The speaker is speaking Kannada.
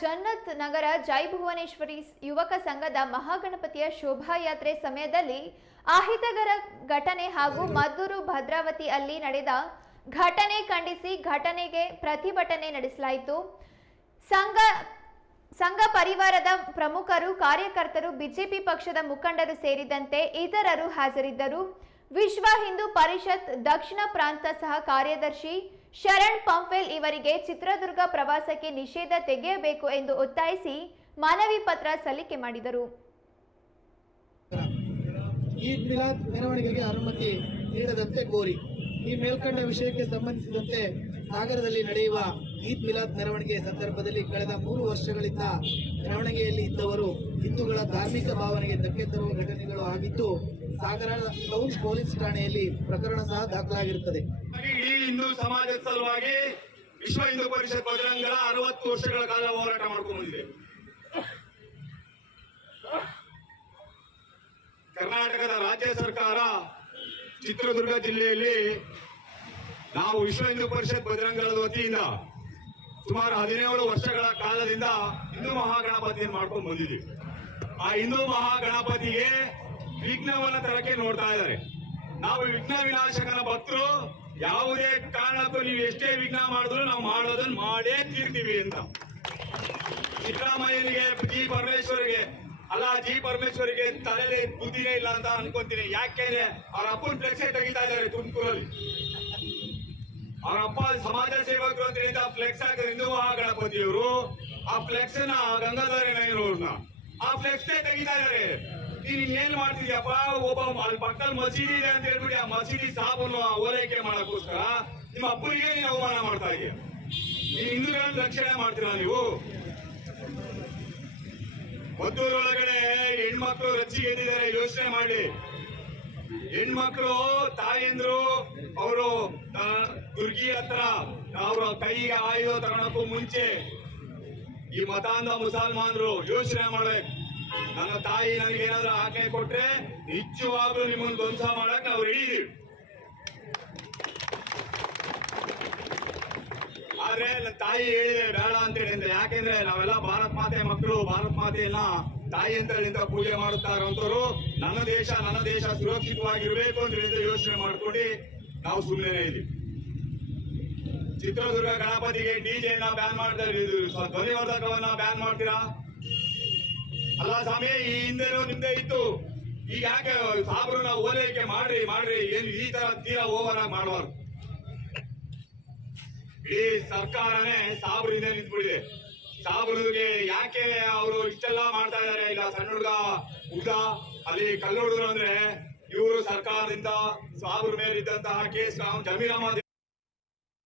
ಜನ್ನತ್ ನಗರ ಜೈ ಭುವನೇಶ್ವರಿ ಯುವಕ ಸಂಘದ ಮಹಾಗಣಪತಿಯ ಶೋಭಾಯಾತ್ರೆ ಸಮಯದಲ್ಲಿ ಅಹಿತಕರ ಘಟನೆ ಹಾಗೂ ಮದ್ದೂರು ಭದ್ರಾವತಿ ಅಲ್ಲಿ ನಡೆದ ಘಟನೆ ಖಂಡಿಸಿ ಘಟನೆಗೆ ಪ್ರತಿಭಟನೆ ನಡೆಸಲಾಯಿತು. ಸಂಘ ಸಂಘ ಪರಿವಾರದ ಪ್ರಮುಖರು, ಕಾರ್ಯಕರ್ತರು, ಬಿಜೆಪಿ ಪಕ್ಷದ ಮುಖಂಡರು ಸೇರಿದಂತೆ ಇತರರು ಹಾಜರಿದ್ದರು. ವಿಶ್ವ ಹಿಂದೂ ಪರಿಷತ್ ದಕ್ಷಿಣ ಪ್ರಾಂತ ಸಹ ಕಾರ್ಯದರ್ಶಿ ಶರಣ್ ಪಂಫೆಲ್ ಇವರಿಗೆ ಚಿತ್ರದುರ್ಗ ಪ್ರವಾಸಕ್ಕೆ ನಿಷೇಧ ತೆಗೆಯಬೇಕು ಎಂದು ಒತ್ತಾಯಿಸಿ ಮನವಿ ಪತ್ರ ಸಲ್ಲಿಕೆ ಮಾಡಿದರು. ಈದ್ ಮಿಲಾದ್ ಮೆರವಣಿಗೆಗೆ ಅನುಮತಿ ನೀಡದಂತೆ ಕೋರಿ. ಈ ಮೇಲ್ಕಂಡ ವಿಷಯಕ್ಕೆ ಸಂಬಂಧಿಸಿದಂತೆ ಸಾಗರದಲ್ಲಿ ನಡೆಯುವ ಈದ್ ಮಿಲಾದ್ ಮೆರವಣಿಗೆ ಸಂದರ್ಭದಲ್ಲಿ ಕಳೆದ ಮೂರು ವರ್ಷಗಳಿಂದ ಮೆರವಣಿಗೆಯಲ್ಲಿ ಇದ್ದವರು ಹಿಂದೂಗಳ ಧಾರ್ಮಿಕ ಭಾವನೆಗೆ ಧಕ್ಕೆ ತರುವ ಘಟನೆಗಳು ಆಗಿದ್ದು, ಸಾಗರ ಟೌನ್ ಪೊಲೀಸ್ ಠಾಣೆಯಲ್ಲಿ ಪ್ರಕರಣ ಸಹ ದಾಖಲಾಗಿರುತ್ತದೆ. ಹಿಂದೂ ಸಮಾಜದ ಸಲುವಾಗಿ ವಿಶ್ವ ಹಿಂದೂ ಪರಿಷತ್ ಬಜರಂಗಗಳ ಅರವತ್ತು ವರ್ಷಗಳ ಕಾಲ ಹೋರಾಟ ಮಾಡ್ಕೊಂಡು ಕರ್ನಾಟಕದ ರಾಜ್ಯ ಸರ್ಕಾರ ಚಿತ್ರದುರ್ಗ ಜಿಲ್ಲೆಯಲ್ಲಿ ನಾವು ವಿಶ್ವ ಹಿಂದೂ ಪರಿಷತ್ ಬಜರಂಗದ ವತಿಯಿಂದ ಸುಮಾರು ಹದಿನೇಳು ವರ್ಷಗಳ ಕಾಲದಿಂದ ಹಿಂದೂ ಮಹಾಗಣಪತಿಯನ್ನು ಮಾಡ್ಕೊಂಡು ಬಂದಿದ್ದೀವಿ ಆ ಹಿಂದೂ ಮಹಾಗಣಪತಿಗೆ ವಿಘ್ನವನ್ನ ತರಕ್ಕೆ ನೋಡ್ತಾ ಇದ್ದಾರೆ. ನಾವು ವಿಘ್ನ ವಿನಾಶಕರ ಭಕ್ತರು, ಯಾವುದೇ ಕಾರಣಕ್ಕೂ ನೀವು ಎಷ್ಟೇ ವಿಘ್ನ ಮಾಡಿದ್ರು ನಾವು ಮಾಡೋದನ್ನ ಮಾಡೇ ತೀರ್ತೀವಿ ಅಂತ. ಸಿದ್ದರಾಮಯ್ಯನಿಗೆ, ಜಿ ಪರಮೇಶ್ವರಿಗೆ, ಅಲ್ಲ, ಜಿ ಪರಮೇಶ್ವರಿಗೆ ತಲೆಯಲ್ಲಿ ಬುದ್ಧಿನೇ ಇಲ್ಲ ಅಂತ ಅನ್ಕೊಂತೀನಿ. ಯಾಕೆಂದ್ರೆ ಅವ್ರ ಅಪ್ಪನ ಫ್ಲೆಕ್ಸೇ ತೆಗಿತಾ ಇದ್ದಾರೆ ತುಮಕೂರಲ್ಲಿ. ಅವ್ರ ಅಪ್ಪ ಸಮಾಜ ಸೇವಕರು ಅಂತ ಫ್ಲೆಕ್ಸ್ ಹಾಕಿದ್ರೆ ಹಿಂದೂ ಗಣಪತಿಯವರು ಆ ಫ್ಲೆಕ್ಸ್ನ ಗಂಗಾಧರ ಆ ಫ್ಲೆಕ್ಸ್ ತೆಗಿತಾ ಇದಾರೆ ನೀನ್ ಏನ್ ಮಾಡ್ತಿದ್ಯಪ್ಪ? ಒಬ್ಬ ಅಲ್ಲಿ ಪಕ್ಕದಲ್ಲಿ ಮಸೀದಿ ಇದೆ ಅಂತ ಹೇಳ್ಬಿಟ್ಟು ಆ ಮಸೀದಿ ಸಾಬನ್ನು ಓಲೈಕೆ ಮಾಡಕ್ಕೋಸ್ಕರ ನಿಮ್ಮ ಅಪ್ಪನಿಗೆ ನೀನು ಅವಮಾನ ಮಾಡ್ತಾ ಇದೀಯ. ನೀನ್ ಹಿಂದೂಗಳನ್ನ ರಕ್ಷಣೆ ಮಾಡ್ತೀರಾ ನೀವು? ಮದ್ದೂರೊಳಗಡೆ ಹೆಣ್ಮಕ್ಳು ರಚ್ಚಿಗೆ ಎದ್ದಿದ್ದಾರೆ, ಯೋಚನೆ ಮಾಡಿ. ಹೆಣ್ಮಕ್ಳು, ತಾಯಂದ್ರು, ಅವರು ದುರ್ಗಿ ಹತ್ರ ಅವ್ರ ಕೈಗೆ ಆಯುಧ ತಗೊಳಕ್ಕೂ ಮುಂಚೆ ಈ ಮತಾಂಧ ಮುಸಲ್ಮಾನರು ಯೋಚನೆ ಮಾಡ್ಬೇಕು. ನನ್ನ ತಾಯಿ ನನಗೆ ಏನಾದ್ರು ಆಜ್ಞೆ ಕೊಟ್ರೆ ನಿಜವಾಗ್ಲೂ ನಿಮ್ಮನ್ನು ಧ್ವಂಸ ಮಾಡಕ್ ನಾವು ರೆಡಿ ಇದೀವಿ ಆದ್ರೆ ನನ್ನ ತಾಯಿ ಹೇಳಿದೆ, ಬೇಡ ಅಂತೇಳಿ ಅಂದ್ರೆ ಯಾಕೆಂದ್ರೆ ನಾವೆಲ್ಲ ಭಾರತ್ ಮಾತೆ ಮಕ್ಕಳು, ಭಾರತ್ ಮಾತೆಯನ್ನ ತಾಯಿ ಅಂತ ಪೂಜೆ ಮಾಡುತ್ತಾ ನನ್ನ ದೇಶ ನನ್ನ ದೇಶ ಸುರಕ್ಷಿತವಾಗಿರ್ಬೇಕು ಅಂತ ಹೇಳಿದ್ರೆ ಯೋಚನೆ ಮಾಡ್ಕೊಂಡು ನಾವು ಸುಮ್ಮನೆ ಇದೀವಿ ಚಿತ್ರದುರ್ಗ ಗಣಪತಿಗೆ ಡಿಜೆ ನ ಬ್ಯಾನ್ ಮಾಡ್ತಾ ಧ್ವನಿವರ್ಧಕವನ್ನ ಬ್ಯಾನ್ ಮಾಡ್ತೀರಾ? ಅಲ್ಲ ಸ್ವಾಮಿ, ಈ ಹಿಂದೆನೂ ನಿಮ್ದೇ ಇತ್ತು. ಈಗ ಯಾಕೆ ಸಾಬ್ರನ್ನ ಓಲೈಕೆ ಮಾಡ್ರಿ ಮಾಡ್ರಿ, ಏನು ಈ ತರ ತೀರಾ ಓವರ್ ಆಗಿ ಮಾಡಬಾರ್ದು. ಇಡೀ ಸರ್ಕಾರನೇ ಸಾಬ್ರಿಂದ ನಿಂತ್ಬಿಟ್ಟಿದೆ. ಸಾಬ್ರಿಗೆ ಯಾಕೆ ಅವರು ಇಷ್ಟೆಲ್ಲ ಮಾಡ್ತಾ ಇದಾರೆ ಇಲ್ಲ ಸಣ್ಣ ಹುಡುಗ ಹುಡುಗ, ಅಲ್ಲಿ ಕಲ್ಲು ಹುಡುಗರು ಅಂದ್ರೆ ಇವರು ಸರ್ಕಾರದಿಂದ ಸಾಬ್ರ ಮೇಲೆ ಇದ್ದಂತಹ ಕೇಸ್ ಜಮೀರ್ ಅಹಮದ್